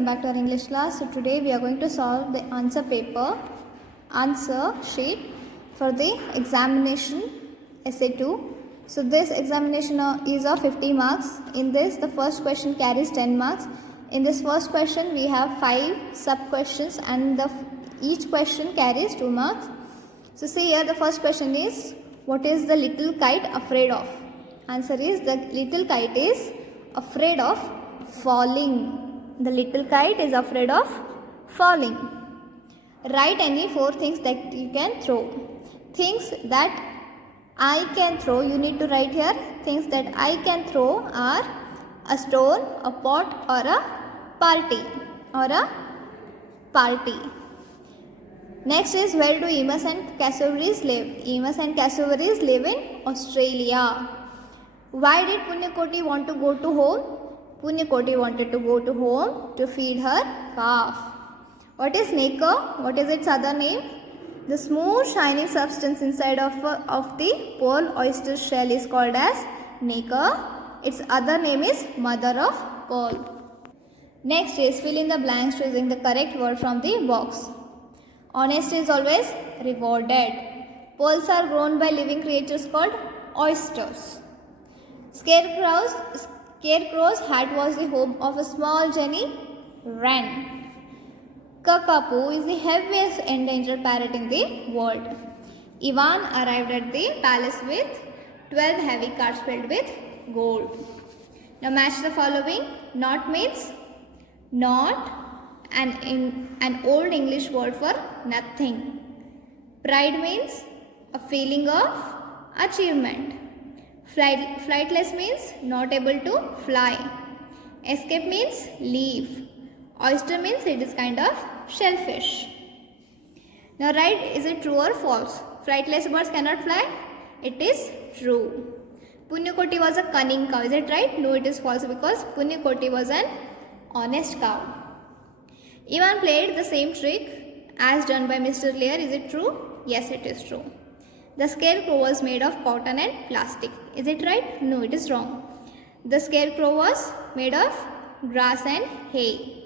welcome back to our English class. So today we are going to solve the answer sheet for the examination essay 2. So this examination is of 50 marks. In this, the first question carries 10 marks. In this first question we have 5 sub questions and each question carries 2 marks. So see here, the first question is, what is the little kite afraid of? Answer is, the little kite is afraid of falling. The little kite is afraid of falling. Write any 4 things that you can throw. Things that I can throw, you need to write here. Things that I can throw are a stone, a pot, or a party. Next is, where do emus and cassowaries live? Emus and cassowaries live in Australia. Why did Punyakoti want to go to home? Punyakoti wanted to go to home to feed her calf. What is nacre? What is its other name? The smooth shining substance inside of the pearl oyster shell is called as nacre. Its other name is mother of pearl. Next is, fill in the blanks choosing the correct word from the box. Honesty is always rewarded. Pearls are grown by living creatures called oysters. Scarecrow's hat was the home of a small Jenny Wren. Kakapo is the heaviest endangered parrot in the world. Ivan arrived at the palace with 12 heavy carts filled with gold. Now match the following. Not means not, an old English word for nothing. Pride means a feeling of achievement. Flightless means not able to fly. Escape means leave. Oyster means it is kind of shellfish. Now write, is it true or false? Flightless birds cannot fly? It is true. Punyakoti was a cunning cow. Is it right? No, it is false, because Punyakoti was an honest cow. Ivan played the same trick as done by Mr. Lear. Is it true? Yes, it is true. The scarecrow was made of cotton and plastic. Is it right? No, it is wrong. The scarecrow was made of grass and hay.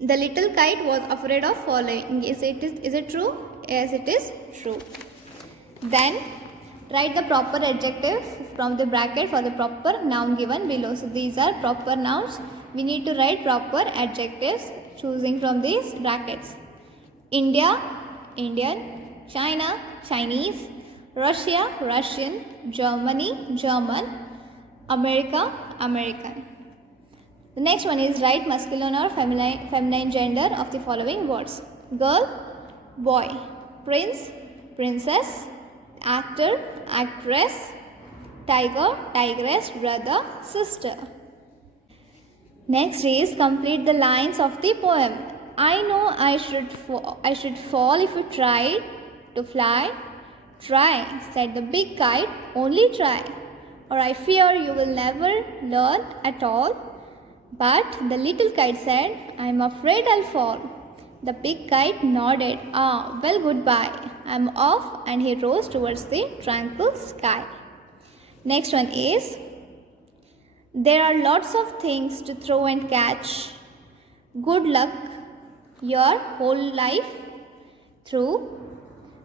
The little kite was afraid of falling. Is it true? Yes, it is true. Then write the proper adjective from the bracket for the proper noun given below. So these are proper nouns. We need to write proper adjectives choosing from these brackets. India, Indian. China, Chinese. Russia, Russian. Germany, German. America, American. The next one is, write masculine or feminine gender of the following words. Girl, boy. Prince, princess. Actor, actress. Tiger, tigress. Brother, sister. Next is, complete the lines of the poem. I know I should fall if you tried to fly. Try, said the big kite, only try. Or I fear you will never learn at all. But the little kite said, I am afraid I'll fall. The big kite nodded. Ah, well, goodbye. I am off, and he rose towards the tranquil sky. Next one is, there are lots of things to throw and catch. Good luck your whole life through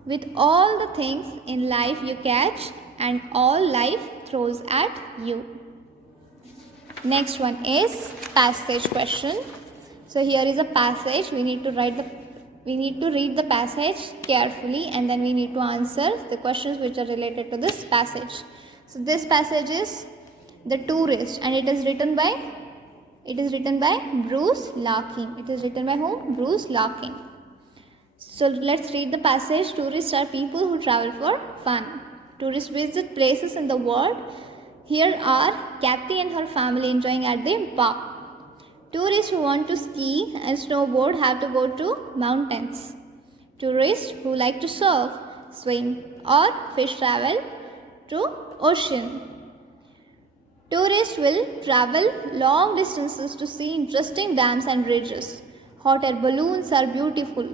with all the things in life you catch and all life throws at you. Next one is passage question. So here is a passage. We need to read the passage carefully, and then we need to answer the questions which are related to this passage. So this passage is The Tourist, and it is written by Bruce Larkin. It is written by whom? Bruce Larkin. So let's read the passage. Tourists are people who travel for fun. Tourists visit places in the world. Here are Kathy and her family enjoying at the park. Tourists who want to ski and snowboard have to go to mountains. Tourists who like to surf, swim, or fish travel to ocean. Tourists will travel long distances to see interesting dams and bridges. Hot air balloons are beautiful.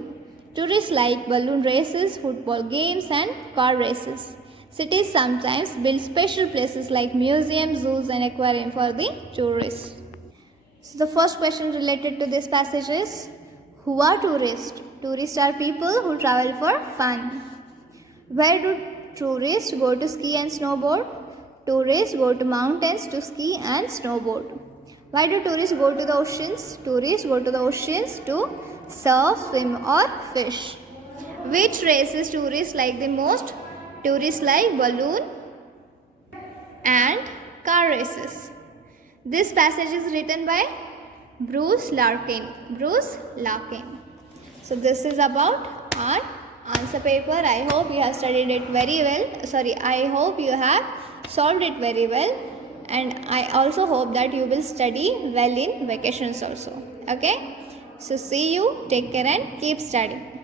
Tourists like balloon races, football games, and car races. Cities sometimes build special places like museums, zoos, and aquarium for the tourists. So the first question related to this passage is, who are tourists? Tourists are people who travel for fun. Where do tourists go to ski and snowboard? Tourists go to mountains to ski and snowboard. Why do tourists go to the oceans? Tourists go to the oceans to surf, swim or fish. Which races tourists like the most? Tourists like balloon and car races. This passage is written by Bruce Larkin. Bruce Larkin. So this is about our answer paper. I hope you have studied it very well. I hope you have solved it very well. And I also hope that you will study well in vacations also. Okay. So see you. Take care and keep studying.